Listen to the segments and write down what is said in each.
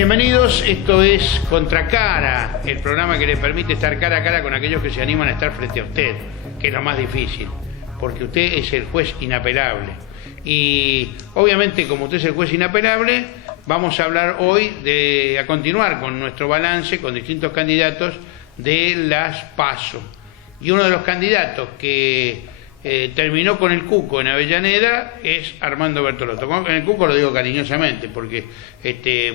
Bienvenidos, esto es Contracara, el programa que le permite estar cara a cara con aquellos que se animan a estar frente a usted, que es lo más difícil, porque usted es el juez inapelable. Y obviamente, como usted es el juez inapelable, vamos a hablar hoy a continuar con nuestro balance con distintos candidatos de las PASO. Y uno de los candidatos que terminó con el cuco en Avellaneda es Armando Bertolotto. Con el cuco lo digo cariñosamente porque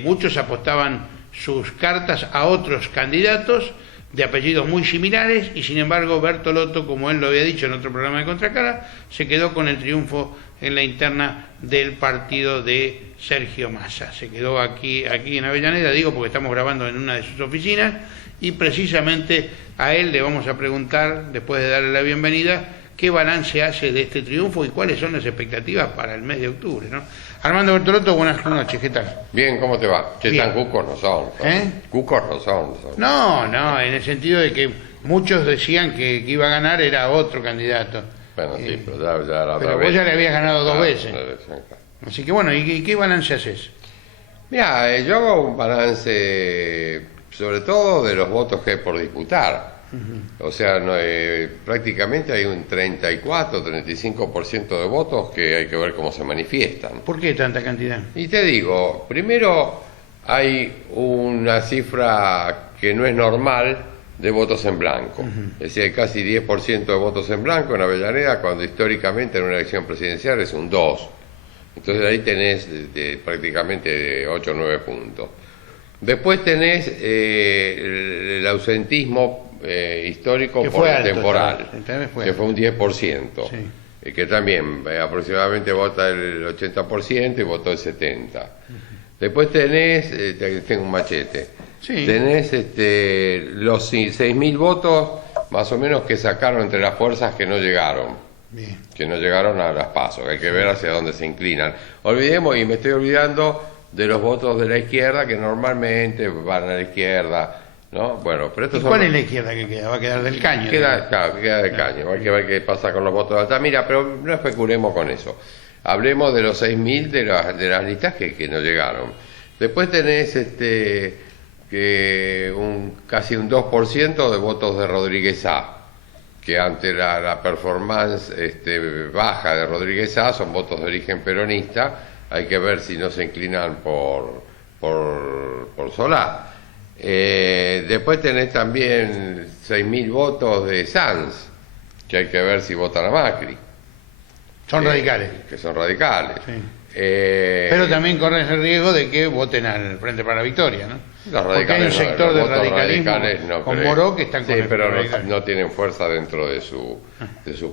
muchos apostaban sus cartas a otros candidatos de apellidos muy similares y sin embargo Bertolotto, como él lo había dicho en otro programa de Contracara, se quedó con el triunfo en la interna del partido de Sergio Massa. Se quedó aquí en Avellaneda, digo porque estamos grabando en una de sus oficinas y precisamente a él le vamos a preguntar, después de darle la bienvenida, qué balance hace de este triunfo y cuáles son las expectativas para el mes de octubre, ¿no? Armando Bertolotto, buenas noches, ¿qué tal? Bien, ¿cómo te va? ¿Qué tan cucos no son? Cucos no son. No, en el sentido de que muchos decían que iba a ganar era otro candidato. Bueno, sí, pero ya la otra pero vez. vos ya le habías ganado dos veces. Claro. Así que bueno, ¿y qué balance haces? Mira, yo hago un balance sobre todo de los votos que hay por disputar. O sea, prácticamente hay un 34-35% de votos que hay que ver cómo se manifiestan. ¿Por qué tanta cantidad? Y te digo, primero hay una cifra que no es normal de votos en blanco. Es decir, hay casi 10% de votos en blanco en Avellaneda, cuando históricamente en una elección presidencial es un 2%. Entonces ahí tenés prácticamente 8 o 9 puntos. Después tenés el ausentismo histórico que por fue el temporal, que fue un 10%, sí. Que también aproximadamente vota el 80% y votó el 70%. Después tenés, tengo un machete, tenés los 6.000 votos más o menos que sacaron entre las fuerzas que no llegaron. Bien. Que no llegaron a las PASO, que hay que ver hacia dónde se inclinan. Olvidemos, y me estoy olvidando de los votos de la izquierda, que normalmente van a la izquierda, ¿no? Bueno, pero estos ¿Cuál es la izquierda que queda? ¿Va a quedar del Caño? Queda del Caño. Hay que ver qué pasa con los votos de Altamira, pero no especulemos con eso. Hablemos de los 6.000 de las listas que no llegaron. Después tenés casi un 2% de votos de Rodríguez A, que ante la performance baja de Rodríguez A son votos de origen peronista. Hay que ver si no se inclinan por Solá. Después tenés también 6.000 votos de Sanz, que hay que ver si votan a Macri. Son radicales. Que son radicales. Sí. Pero también corren el riesgo de que voten al Frente para la Victoria, ¿no? Porque hay un sector de radicalismo con Moró que están con pero no tienen fuerza dentro de su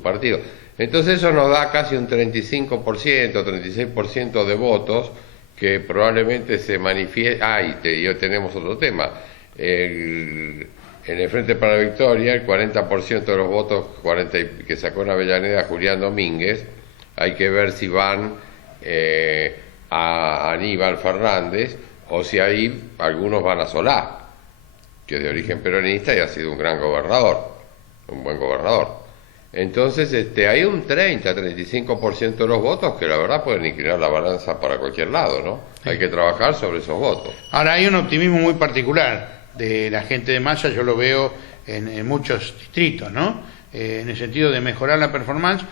partido. Entonces eso nos da casi un 35%, 36% de votos que probablemente se manifiesta. Y hoy tenemos otro tema. En el Frente para la Victoria, el 40% de los votos que sacó en Avellaneda Julián Domínguez, hay que ver si van a Aníbal Fernández o si ahí algunos van a Solá, que es de origen peronista y ha sido un gran gobernador, un buen gobernador. Entonces hay un 30-35% de los votos que la verdad pueden inclinar la balanza para cualquier lado, ¿no? Sí. Hay que trabajar sobre esos votos. Ahora hay un optimismo muy particular de la gente de Massa, yo lo veo en muchos distritos, ¿no? En el sentido de mejorar la performance,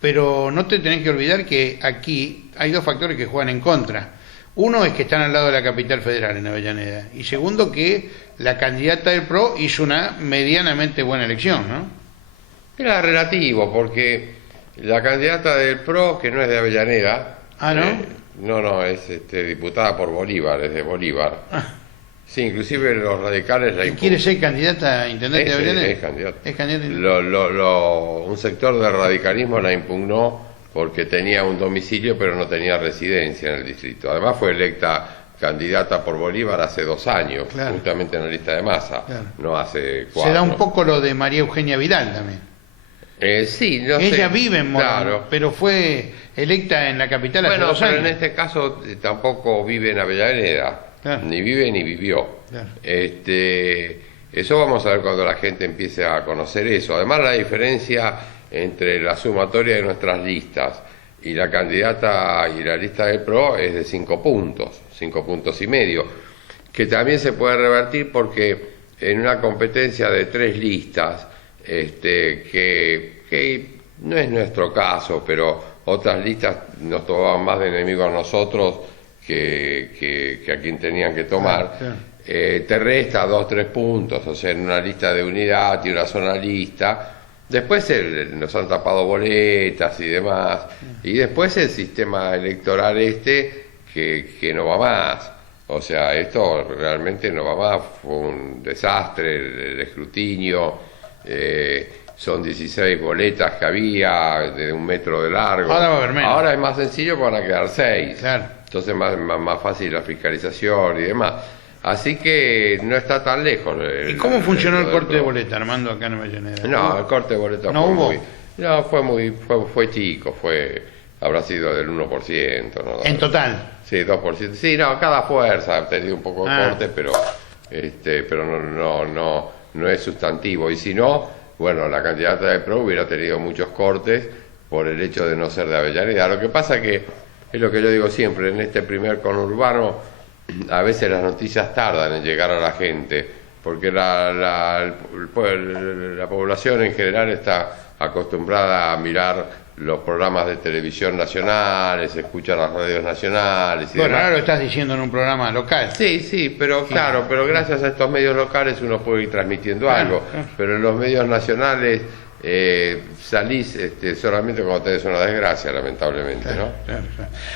pero no te tenés que olvidar que aquí hay dos factores que juegan en contra. Uno es que están al lado de la capital federal en Avellaneda y segundo que la candidata del PRO hizo una medianamente buena elección, ¿no? Era relativo, porque la candidata del PRO, que no es de Avellaneda... ¿Ah, no? No, es diputada por Bolívar, es de Bolívar. Sí, inclusive los radicales la impugnan. ¿Quiere ser candidata a intendente de Avellaneda? Es candidata. Es candidata. Un sector del radicalismo la impugnó porque tenía un domicilio pero no tenía residencia en el distrito. Además fue electa candidata por Bolívar hace 2 años, claro, justamente en la lista de Massa, claro, no hace 4. Se da un poco lo de María Eugenia Vidal también. Sí, no sé. Ella vive en Morón, claro, pero fue electa en la capital hace 2 años. Bueno, pero en este caso tampoco vive en Avellaneda, claro, ni vive ni vivió. Claro. Eso vamos a ver cuando la gente empiece a conocer eso. Además, la diferencia entre la sumatoria de nuestras listas y la candidata y la lista del PRO es de 5 puntos, 5 puntos y medio. que también se puede revertir porque en una competencia de 3 listas, que no es nuestro caso, pero otras listas nos tomaban más de enemigos a nosotros que a quien tenían que tomar, te resta 2 o 3 puntos, o sea, en una lista de unidad y una sola lista. Después nos han tapado boletas y demás, y después el sistema electoral que no va más. O sea, esto realmente no va más, fue un desastre el escrutinio, son 16 boletas que había de 1 metro de largo. Ahora va a haber menos. Ahora es más sencillo, van a quedar 6. Claro. Entonces más fácil la fiscalización y demás. Así que no está tan lejos. ¿Y cómo funcionó el corte de boleta, Armando, acá en Avellaneda? No, el corte de boleta fue chico, habrá sido del 1%. ¿no? ¿En total? Sí, 2%. Sí, no, cada fuerza ha tenido un poco de corte, pero no es sustantivo. Y si no, bueno, la candidata de PRO hubiera tenido muchos cortes por el hecho de no ser de Avellaneda. Lo que pasa que, es lo que yo digo siempre, en este primer conurbano, a veces las noticias tardan en llegar a la gente, porque la población en general está acostumbrada a mirar los programas de televisión nacionales, escuchar las radios nacionales y bueno, demás. ahora lo estás diciendo en un programa local. Sí, pero claro, pero gracias a estos medios locales uno puede ir transmitiendo algo, pero en los medios nacionales salís solamente cuando tenés una desgracia, lamentablemente, ¿no? Claro.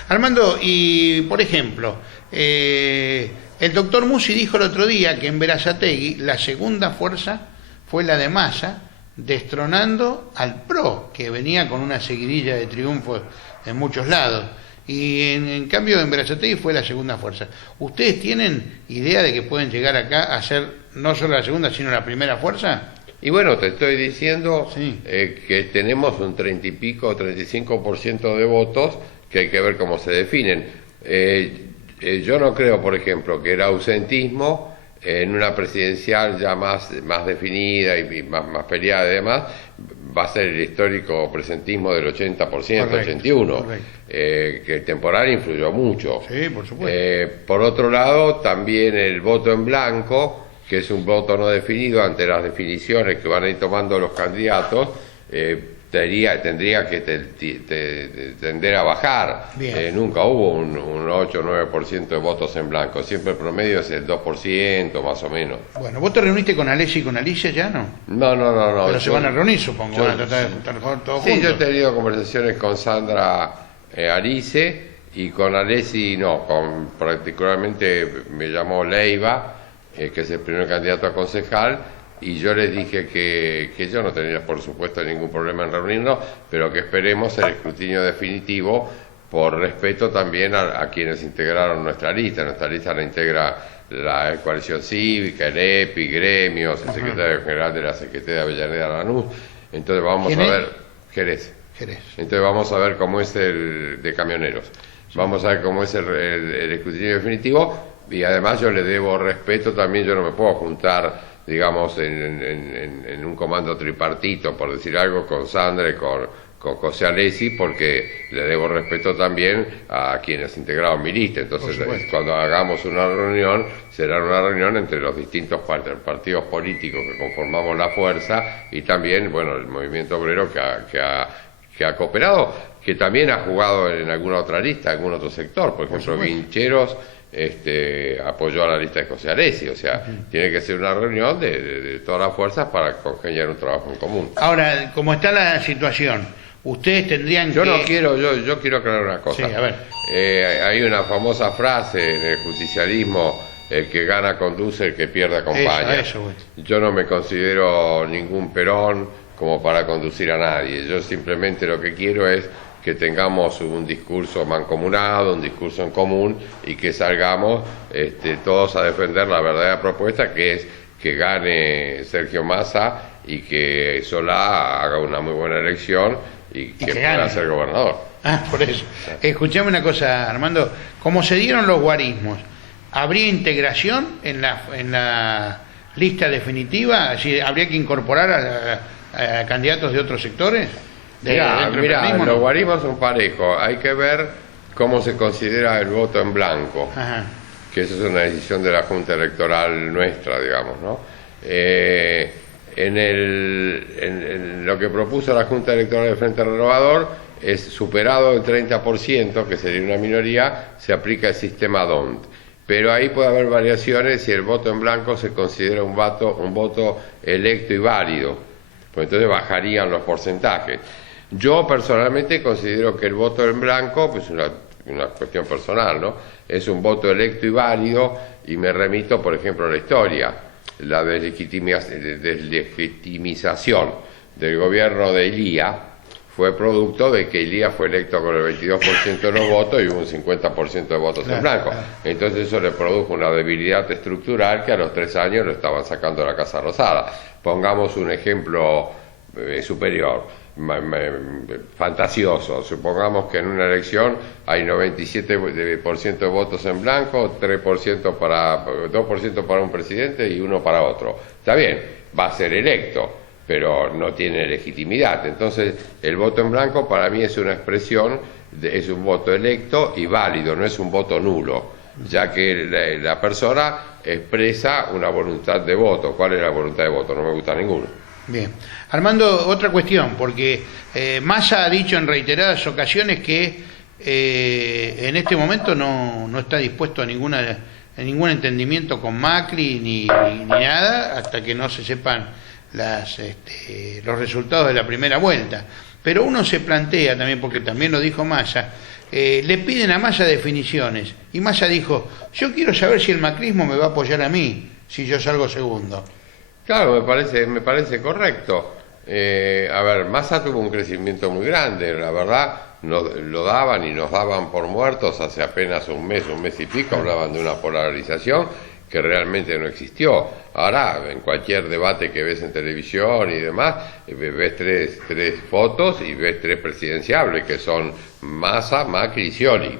Armando, y por ejemplo, el doctor Musi dijo el otro día que en Berazategui la segunda fuerza fue la de Massa, destronando al PRO, que venía con una seguidilla de triunfos en muchos lados. Y en cambio en Berazategui fue la segunda fuerza. ¿Ustedes tienen idea de que pueden llegar acá a ser no solo la segunda, sino la primera fuerza? Y bueno, te estoy diciendo que tenemos un 30 y pico, 35% de votos, que hay que ver cómo se definen. Yo no creo, por ejemplo, que el ausentismo en una presidencial ya más definida y más peleada y demás, va a ser el histórico presentismo del 80%, correcto, 81%, que el temporal influyó mucho. Sí, por supuesto. Por otro lado, también el voto en blanco, que es un voto no definido ante las definiciones que van a ir tomando los candidatos, tendría que tender a bajar. Nunca hubo un 8 o 9% de votos en blanco, siempre el promedio es el 2% más o menos. Bueno, ¿vos te reuniste con Alessi y con Alicia ya, no? No. Pero se van a reunir, supongo, van a tratar de juntar todos juntos. Sí, yo he tenido conversaciones con Sandra Alice y con Alessi no, particularmente me llamó Leiva, que es el primer candidato a concejal, y yo les dije que yo no tenía, por supuesto, ningún problema en reunirnos, pero que esperemos el escrutinio definitivo por respeto también a quienes integraron nuestra lista. Nuestra lista la integra la Coalición Cívica, el EPI, gremios, el secretario general de la Secretaría de Avellaneda Lanús. Entonces vamos a ver... Jerez. Entonces vamos a ver cómo es el de camioneros. Vamos a ver cómo es el escrutinio definitivo, y además yo le debo respeto también. Yo no me puedo juntar, digamos, en un comando tripartito, por decir algo, con Sandra y con José Alessi, porque le debo respeto también a quienes integraron mi lista. Entonces, cuando hagamos una reunión, será una reunión entre los distintos partidos políticos que conformamos la fuerza, y también, bueno, el movimiento obrero que ha cooperado, que también ha jugado en alguna otra lista, en algún otro sector. Por ejemplo, Vincheros apoyó a la lista de José Alessi. O sea, tiene que ser una reunión de todas las fuerzas para congeniar un trabajo en común. Ahora, como está la situación, ustedes tendrían yo quiero aclarar una cosa. Sí, a ver. Hay una famosa frase en el justicialismo: el que gana conduce, el que pierde acompaña. Eso. Yo no me considero ningún Perón como para conducir a nadie. Yo simplemente lo que quiero es que tengamos un discurso mancomunado, un discurso en común, y que salgamos todos a defender la verdadera propuesta, que es que gane Sergio Massa y que Solá haga una muy buena elección y que pueda ser gobernador. Por eso. Escuchame una cosa, Armando. Como se dieron los guarismos, ¿habría integración en la lista definitiva? ¿Habría que incorporar a candidatos de otros sectores? Mira, los guarismos son parejos. Hay que ver cómo se considera el voto en blanco. que eso es una decisión de la Junta Electoral nuestra, digamos, ¿no? En lo que propuso la Junta Electoral del Frente Renovador, es superado el 30%, que sería una minoría, se aplica el sistema DONT. Pero ahí puede haber variaciones si el voto en blanco se considera un voto electo y válido, pues entonces bajarían los porcentajes. Yo personalmente considero que el voto en blanco, pues una cuestión personal, ¿no? Es un voto electo y válido, y me remito, por ejemplo, a la historia. La deslegitimización del gobierno de Ilía fue producto de que Ilía fue electo con el 22% de los votos y hubo un 50% de votos en blanco. Entonces eso le produjo una debilidad estructural que a los 3 años lo estaban sacando de la Casa Rosada. Pongamos un ejemplo superior, fantasioso. Supongamos que en una elección hay 97% de votos en blanco, 2% para un presidente y 1% para otro. Está bien, va a ser electo, pero no tiene legitimidad. Entonces, el voto en blanco para mí es una expresión, es un voto electo y válido, no es un voto nulo, ya que la persona expresa una voluntad de voto. ¿Cuál es la voluntad de voto? No me gusta ninguno. Bien. Armando, otra cuestión, porque Massa ha dicho en reiteradas ocasiones que en este momento no está dispuesto a ningún entendimiento con Macri ni nada, hasta que no se sepan los resultados de la primera vuelta. Pero uno se plantea también, porque también lo dijo Massa, le piden a Massa definiciones, y Massa dijo: yo quiero saber si el macrismo me va a apoyar a mí si yo salgo segundo. Claro, me parece correcto. A ver, Massa tuvo un crecimiento muy grande, la verdad. Lo daban y nos daban por muertos hace apenas un mes y pico. Hablaban de una polarización que realmente no existió. Ahora, en cualquier debate que ves en televisión y demás, ves tres fotos y ves 3 presidenciables, que son Massa, Macri y Scioli.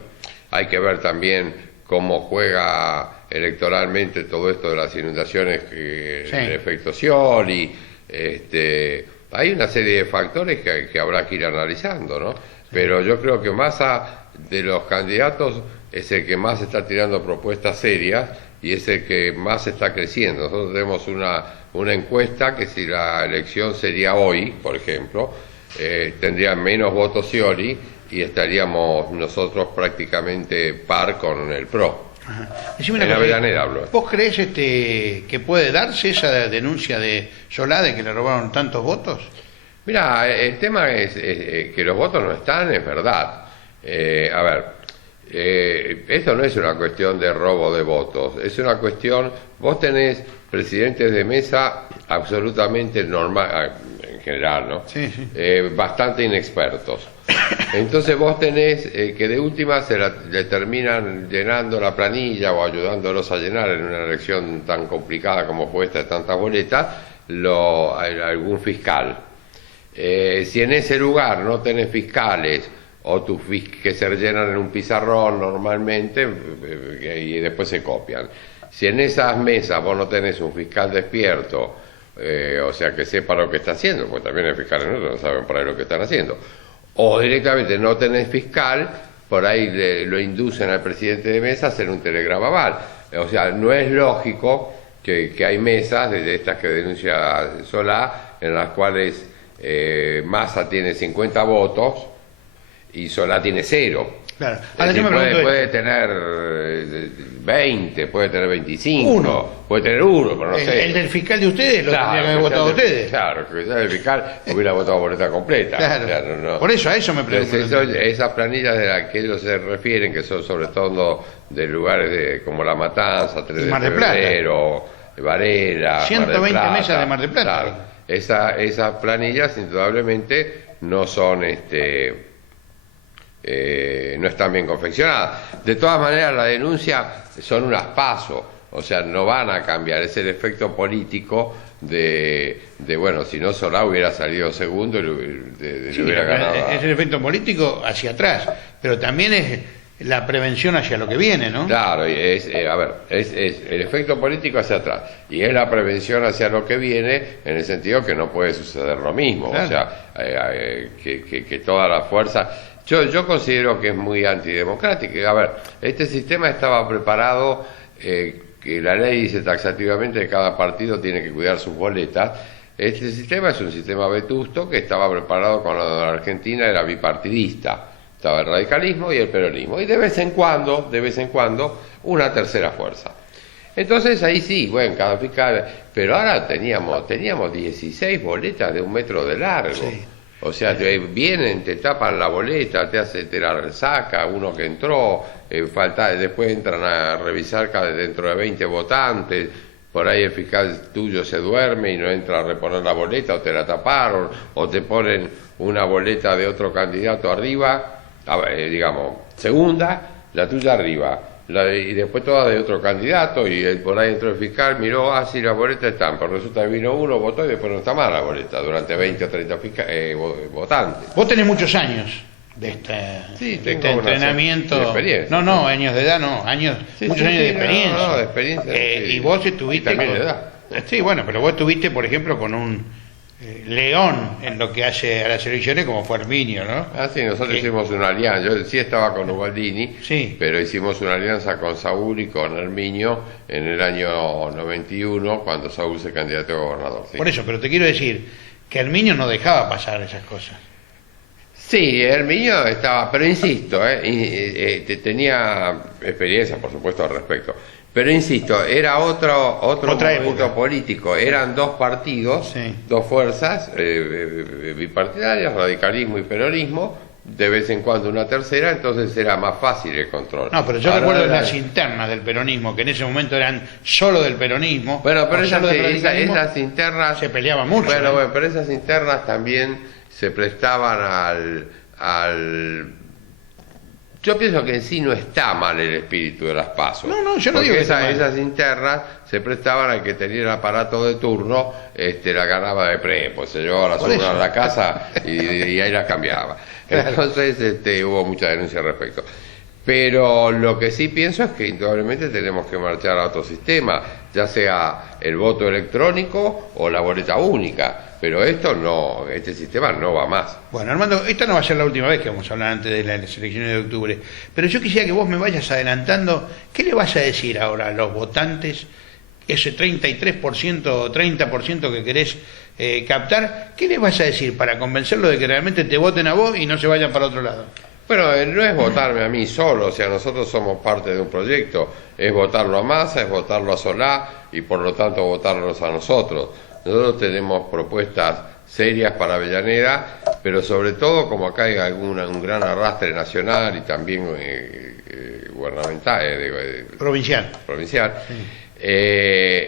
Hay que ver también cómo juega electoralmente todo esto de las inundaciones, el efecto Scioli. Hay una serie de factores que habrá que ir analizando, ¿no? Pero yo creo que Massa, de los candidatos, es el que más está tirando propuestas serias y es el que más está creciendo. Nosotros tenemos una encuesta que, si la elección sería hoy, por ejemplo, tendría menos votos Scioli y estaríamos nosotros prácticamente par con el PRO. En la Avellaneda hablo. ¿Vos creés que puede darse esa denuncia de Solá de que le robaron tantos votos? Mira, el tema es que los votos no están, es verdad. A ver, esto no es una cuestión de robo de votos, es una cuestión, vos tenés presidentes de mesa absolutamente normal, en general, ¿no? Sí, sí. Bastante inexpertos. Entonces vos tenés que de última le terminan llenando la planilla o ayudándolos a llenar en una elección tan complicada como fue esta de tantas boletas, algún fiscal. Si en ese lugar no tenés fiscales o que se rellenan en un pizarrón normalmente y después se copian. Si en esas mesas vos no tenés un fiscal despierto, o sea, que sepa lo que está haciendo, porque también hay fiscales no saben por ahí lo que están haciendo, o directamente no tenés fiscal, por ahí lo inducen al presidente de mesa a hacer un telegrama mal. O sea, no es lógico que hay mesas de estas que denuncia Solá, en las cuales Massa tiene 50 votos y Solá tiene 0. Claro. Es decir, puede tener 20, puede tener 25, puede tener 1, pero no sé. El del fiscal de ustedes lo tendría que haber votado ustedes. Claro, que el fiscal hubiera votado boleta completa. Claro. O sea, no. Por eso, a eso me pregunto. Esas planillas de las que ellos se refieren, que son sobre todo de lugares como La Matanza, 3 de febrero, Varela, 120 mesas de Mar del Plata. Claro. Esas planillas indudablemente no son no están bien confeccionadas. De todas maneras, la denuncia son unas pasos, o sea, no van a cambiar. Es el efecto político de bueno, si no Solá hubiera salido segundo y le hubiera ganado. Es el efecto político hacia atrás, pero también es la prevención hacia lo que viene, ¿no? Claro, es el efecto político hacia atrás y es la prevención hacia lo que viene, en el sentido que no puede suceder lo mismo. Claro. O sea, que toda la fuerza. Yo considero que es muy antidemocrático. A ver, este sistema estaba preparado que la ley dice taxativamente que cada partido tiene que cuidar sus boletas. Este sistema es un sistema vetusto que estaba preparado cuando la Argentina era bipartidista. Estaba el radicalismo y el peronismo. Y de vez en cuando, una tercera fuerza. Entonces ahí sí, bueno, cada fiscal... Pero ahora teníamos 16 boletas de 1 metro de largo. Sí. O sea, vienen, te tapan la boleta, te la resaca, uno que entró, después entran a revisar dentro de 20 votantes, por ahí el fiscal tuyo se duerme y no entra a reponer la boleta, o te la taparon, o te ponen una boleta de otro candidato arriba, digamos, segunda, la tuya arriba, y después todas de otro candidato, y por ahí entró el fiscal, miró, sí, las boletas están, pero resulta que vino uno, votó y después no está mal la boleta, durante 20 o 30 votantes. Vos tenés muchos años de este entrenamiento. De experiencia. No, años de edad, no, muchos años de experiencia. De experiencia. Y vos estuviste. Y también de edad. Sí, bueno, pero vos estuviste, por ejemplo, con un león en lo que hace a las elecciones, como fue Herminio, ¿no? Sí, nosotros hicimos una alianza. Yo sí estaba con Ubaldini, sí, pero hicimos una alianza con Saúl y con Herminio en el año 91, cuando Saúl se candidateó a gobernador. Sí. Por eso, pero te quiero decir que Herminio no dejaba pasar esas cosas. Sí, Herminio estaba, pero insisto, tenía experiencia, por supuesto, al respecto. Pero insisto, era otro movimiento político, eran dos partidos, sí, dos fuerzas bipartidarias, radicalismo y peronismo, de vez en cuando una tercera, entonces era más fácil el control. No, pero yo recuerdo las internas del peronismo, que en ese momento eran solo del peronismo. Bueno, pero esas internas... Se peleaban mucho. Bueno, pero esas internas también se prestaban al Yo pienso que en sí no está mal el espíritu de las PASO. No, yo no digo que esas internas se prestaban a que tenía el aparato de turno, la ganaba de prepo, se llevaba las urnas a la casa y ahí las cambiaba. Entonces hubo mucha denuncia al respecto. Pero lo que sí pienso es que indudablemente tenemos que marchar a otro sistema, ya sea el voto electrónico o la boleta única. Pero este sistema no va más. Bueno, Armando, esta no va a ser la última vez que vamos a hablar antes de las elecciones de octubre. Pero yo quisiera que vos me vayas adelantando, ¿qué le vas a decir ahora a los votantes, ese 33% o 30% que querés captar? ¿Qué les vas a decir para convencerlos de que realmente te voten a vos y no se vayan para otro lado? Bueno, no es votarme a mí solo, o sea, nosotros somos parte de un proyecto, es votarlo a Massa, es votarlo a Solá y por lo tanto votarlos a nosotros. Nosotros tenemos propuestas serias para Avellaneda, pero sobre todo, como acá hay un gran arrastre nacional y también gubernamental, provincial. Sí.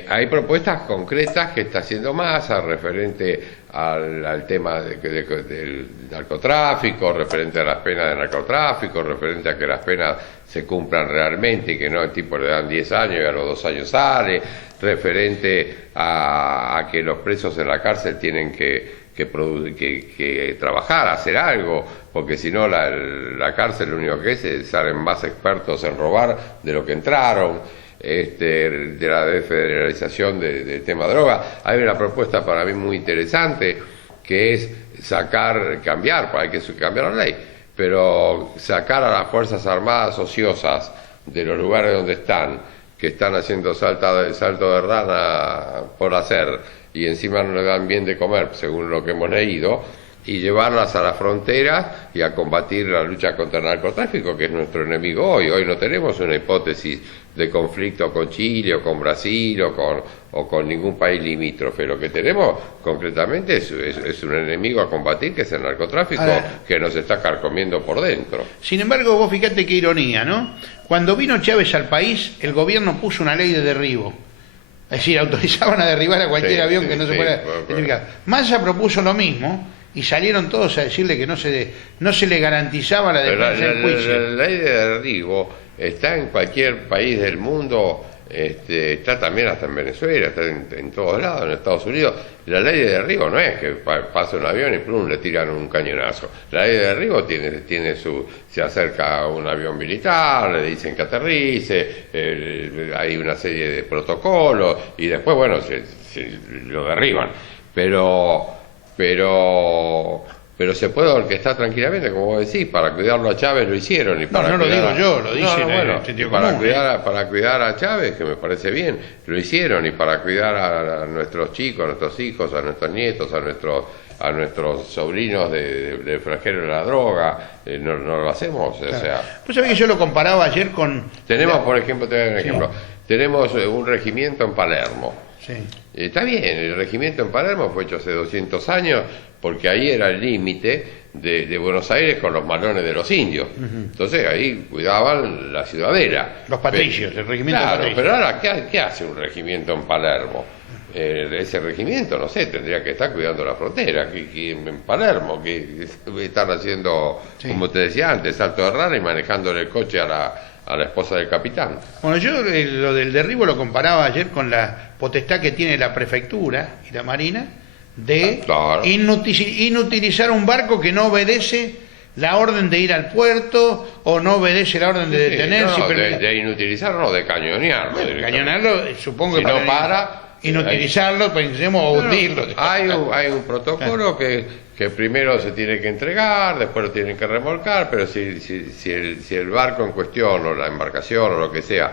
Hay propuestas concretas que está haciendo Massa referente al tema del narcotráfico, referente a las penas de narcotráfico, referente a que las penas se cumplan realmente y que no al tipo le dan 10 años y a los 2 años sale, referente a que los presos en la cárcel tienen que trabajar, hacer algo, porque si no la cárcel lo único que es salen más expertos en robar de lo que entraron. De la desfederalización del tema droga. Hay una propuesta para mí muy interesante que es cambiar la ley, pero sacar a las Fuerzas Armadas ociosas de los lugares donde que están haciendo salto de rana por hacer y encima no le dan bien de comer, según lo que hemos leído, y llevarlas a las fronteras y a combatir la lucha contra el narcotráfico, que es nuestro enemigo hoy. Hoy no tenemos una hipótesis de conflicto con Chile o con Brasil o con ningún país limítrofe. Lo que tenemos concretamente es un enemigo a combatir, que es el narcotráfico, que nos está carcomiendo por dentro. Sin embargo, vos fíjate qué ironía, ¿no? Cuando vino Chávez al país, el gobierno puso una ley de derribo. Es decir, autorizaban a derribar a cualquier avión que no se fuera identificar. Massa propuso lo mismo y salieron todos a decirle que no se le garantizaba la defensa del juicio. La ley de derribo está en cualquier país del mundo, está también hasta en Venezuela, está en todos lados, en Estados Unidos. La ley de derribo no es que pasa un avión y plum, le tiran un cañonazo. La ley de derribo se acerca a un avión militar, le dicen que aterrice, hay una serie de protocolos y después, bueno, se lo derriban. Pero pero se puede orquestar tranquilamente, como vos decís. Para cuidarlo a Chávez lo hicieron. Y para no lo digo yo, lo dicen para cuidar a Chávez, que me parece bien, lo hicieron. Y para cuidar a nuestros chicos, a nuestros hijos, a nuestros nietos, a nuestros sobrinos del flagelo de la droga, no lo hacemos. Claro. O sea, pues sabés que yo lo comparaba ayer con... Tenemos, por ejemplo, te doy un ejemplo. Tenemos un regimiento en Palermo. Sí. Está bien, el regimiento en Palermo fue hecho hace 200 años, porque ahí era el límite de Buenos Aires con los malones de los indios. Entonces ahí cuidaban la ciudadela. Los patricios, el regimiento patricio. Pero ahora, ¿qué hace un regimiento en Palermo? Ese regimiento, no sé, tendría que estar cuidando la frontera, que en Palermo, que están haciendo, como te decía antes, salto de rana y manejándole el coche a la esposa del capitán. Bueno, yo lo del derribo lo comparaba ayer con la potestad que tiene la prefectura y la marina de inutilizar un barco que no obedece la orden de ir al puerto o no obedece la orden de detenerse. No, de inutilizarlo, de cañonearlo. Bueno, cañonearlo, supongo si que no para... Inutilizarlo, pensemos, o hundirlo. Hay un protocolo que primero se tiene que entregar, después lo tienen que remolcar, pero si el barco en cuestión, o la embarcación, o lo que sea,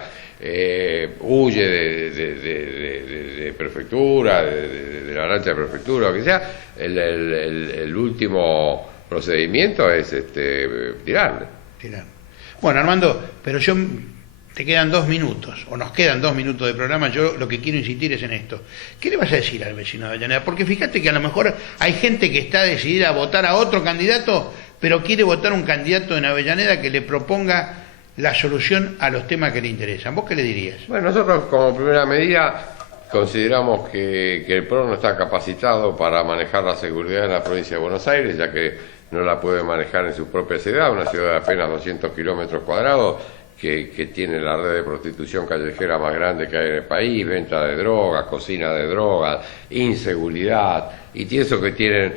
huye de prefectura, de la lancha de prefectura, o lo que sea, el último procedimiento es tirarle. Bueno, Armando, pero te quedan 2 minutos, o nos quedan 2 minutos de programa. Yo lo que quiero insistir es en esto. ¿Qué le vas a decir al vecino de Avellaneda? Porque fíjate que a lo mejor hay gente que está decidida a votar a otro candidato, pero quiere votar un candidato en Avellaneda que le proponga la solución a los temas que le interesan. ¿Vos qué le dirías? Bueno, nosotros como primera medida consideramos que el PRO no está capacitado para manejar la seguridad en la provincia de Buenos Aires, ya que no la puede manejar en su propia ciudad, una ciudad de apenas 200 kilómetros cuadrados, que tiene la red de prostitución callejera más grande que hay en el país, venta de drogas, cocina de drogas, inseguridad, y eso que tienen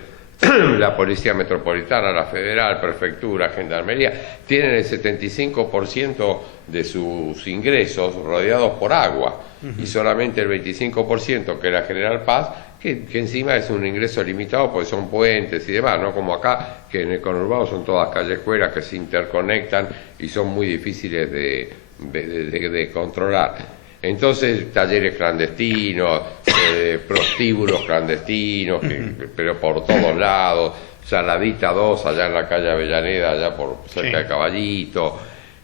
la Policía Metropolitana, la Federal, Prefectura, Gendarmería, tienen el 75% de sus ingresos rodeados por agua, y solamente el 25%, que es la General Paz, que encima es un ingreso limitado porque son puentes y demás, no como acá, que en el conurbano son todas callejuelas que se interconectan y son muy difíciles de controlar. Entonces, talleres clandestinos, prostíbulos clandestinos, pero por todos lados, Saladita 2 allá en la calle Avellaneda, allá por cerca de Caballito,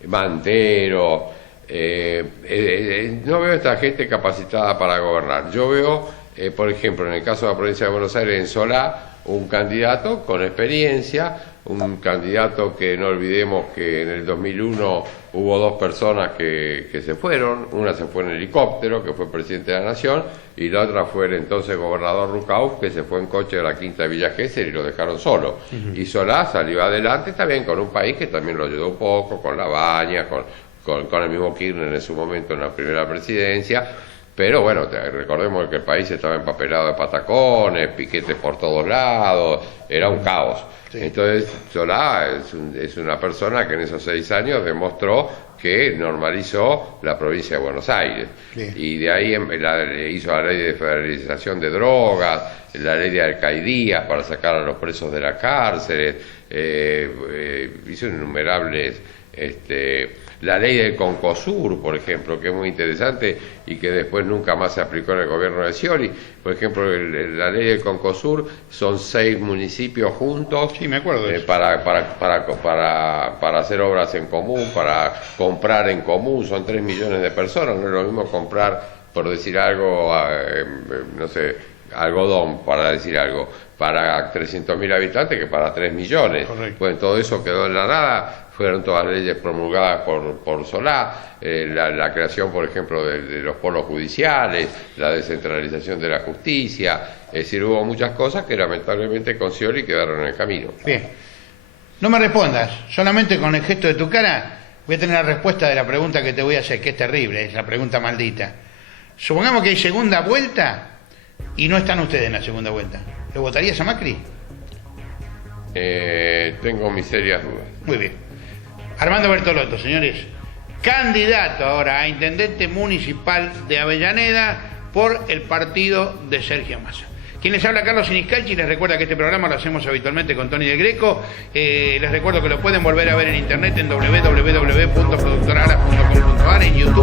Mantero. No veo a esta gente capacitada para gobernar. Yo veo, por ejemplo, en el caso de la provincia de Buenos Aires, en Solá, un candidato con experiencia, un candidato que no olvidemos que en el 2001 hubo 2 personas que se fueron, una se fue en helicóptero, que fue presidente de la Nación, y la otra fue el entonces gobernador Rucauf, que se fue en coche de la Quinta de Villa Gesell y lo dejaron solo. Y Solá salió adelante también con un país que también lo ayudó un poco, con La Baña, con el mismo Kirchner en su momento en la primera presidencia. Pero bueno, recordemos que el país estaba empapelado de patacones, piquetes por todos lados, era un caos. Sí. Entonces Solá es una persona que en esos 6 años demostró que normalizó la provincia de Buenos Aires. Sí. Y de ahí hizo la ley de federalización de drogas, la ley de alcaidías para sacar a los presos de las cárceles, hizo innumerables... la ley del Concosur, por ejemplo, que es muy interesante y que después nunca más se aplicó en el gobierno de Scioli. Por ejemplo, la ley del Concosur son 6 municipios juntos. Sí, me acuerdo de eso. Para hacer obras en común, para comprar en común, son 3 millones de personas. No es lo mismo comprar, por decir algo, no sé, algodón, para decir algo, para 300.000 habitantes que para 3 millones. Correcto. Bueno, todo eso quedó en la nada. Fueron todas leyes promulgadas por Solá, la creación, por ejemplo, de los polos judiciales, la descentralización de la justicia, es decir, hubo muchas cosas que lamentablemente con Scioli quedaron en el camino. Bien, no me respondas, solamente con el gesto de tu cara voy a tener la respuesta de la pregunta que te voy a hacer, que es terrible, es la pregunta maldita. Supongamos que hay segunda vuelta y no están ustedes en la segunda vuelta, ¿lo votarías a Macri? Tengo mis serias dudas. Muy bien. Armando Bertolotto, señores, candidato ahora a intendente municipal de Avellaneda por el partido de Sergio Massa. Quien les habla, Carlos Siniscalchi, les recuerda que este programa lo hacemos habitualmente con Tony del Greco. Les recuerdo que lo pueden volver a ver en internet en www.productoralas.com.ar, en YouTube.